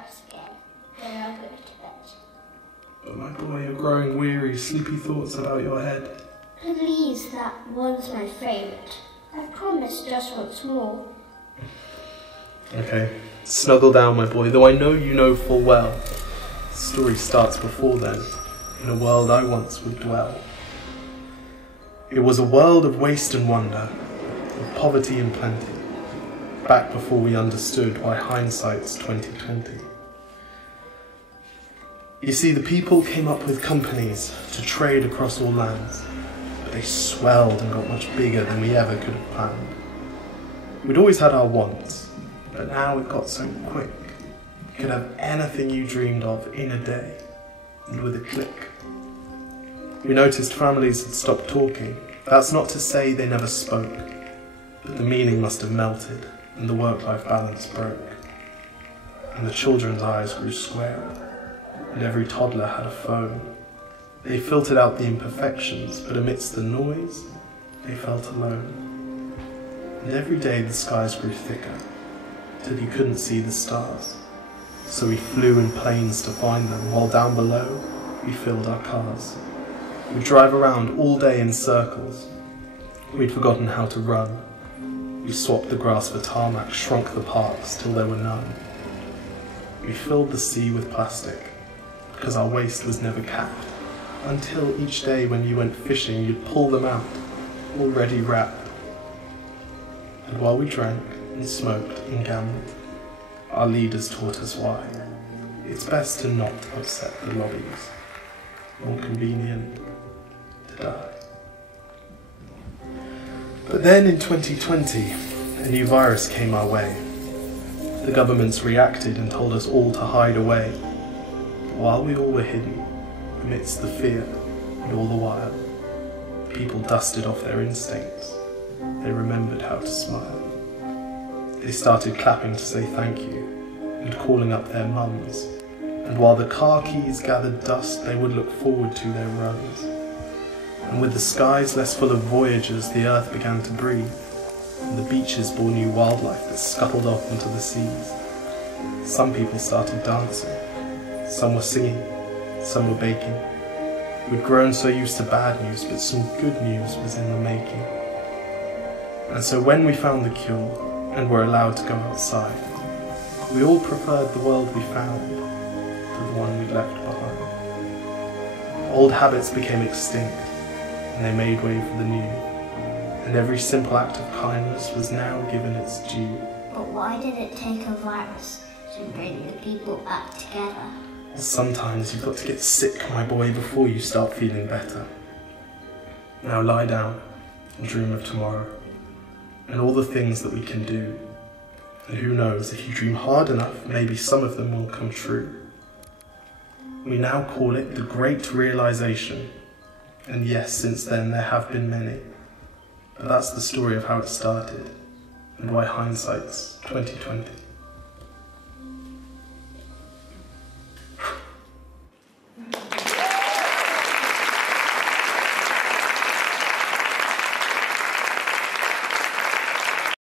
virus again. Then I'll go to bed. But my boy, you're growing weary, sleepy thoughts about your head. Please, that one's my favourite. I promise just once more. Okay, snuggle down, my boy, though I know you know full well. The story starts before then, in a world I once would dwell. It was a world of waste and wonder, of poverty and plenty, back before we understood why hindsight's 2020. You see, the people came up with companies to trade across all lands, but they swelled and got much bigger than we ever could have planned. We'd always had our wants, but now it got so quick. You could have anything you dreamed of in a day, and with a click. We noticed families had stopped talking. That's not to say they never spoke, but the meaning must have melted, and the work-life balance broke. And the children's eyes grew squarer, and every toddler had a phone. They filtered out the imperfections, but amidst the noise, they felt alone. And every day the skies grew thicker, till you couldn't see the stars. So we flew in planes to find them, while down below, we filled our cars. We'd drive around all day in circles. We'd forgotten how to run. We swapped the grass for tarmac, shrunk the parks till there were none. We filled the sea with plastic, because our waste was never capped, until each day when you went fishing, you'd pull them out, already wrapped. And while we drank and smoked and gambled, our leaders taught us why. It's best to not upset the lobbies. More convenient to die. But then in 2020, a new virus came our way. The governments reacted and told us all to hide away. While we all were hidden, amidst the fear, and all the while, people dusted off their instincts. They remembered how to smile. They started clapping to say thank you, and calling up their mums. And while the car keys gathered dust, they would look forward to their runs. And with the skies less full of voyagers, the earth began to breathe, and the beaches bore new wildlife that scuttled off into the seas. Some people started dancing. Some were singing, some were baking. We'd grown so used to bad news, but some good news was in the making. And so when we found the cure, and were allowed to go outside, we all preferred the world we found to the one we left behind. Old habits became extinct, and they made way for the new. And every simple act of kindness was now given its due. But why did it take a virus to bring the people back together? Sometimes you've got to get sick, my boy, before you start feeling better. Now lie down and dream of tomorrow, and all the things that we can do. And who knows, if you dream hard enough, maybe some of them will come true. We now call it the Great Realisation. And yes, since then there have been many. But that's the story of how it started, and why hindsight's 2020.